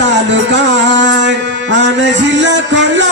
तालुका आणि जिल्हा कोल्हा